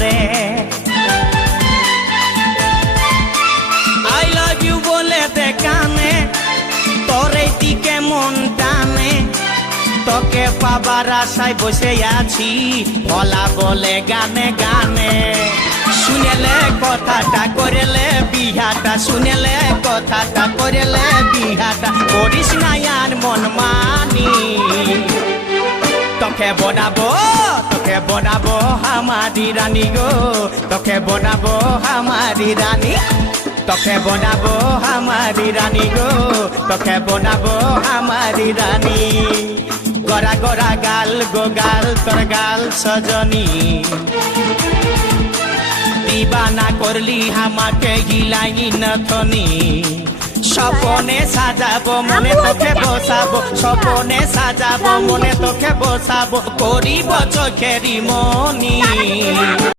রে I love you বলে দে কানে তোর এই দিকে মন টানে তোকে পাবার আশায় বসে আছি ভোলা বলে গানে গানে শুনেলে কথাটা করেলে বিহাটা শুনেলে কথাটা করেলে বিহাটা করিস না আর মন মানি তোকে বনাবো আমারি রানী গো তোকে বনাবো আমারি রানী তোকে বনাবো আমারি রানী গো তোকে বনাবো আমারি রানী গড়া গড়া গাল গো গাল তোর গাল সজনী দিবানা করলি আমাকে গিলাই নথনি স্বপনে সাজাবো মনে তোকে বসাবো স্বপনে সাজাবো মনে তোকে বসাবো করিব চোখেরি মনি।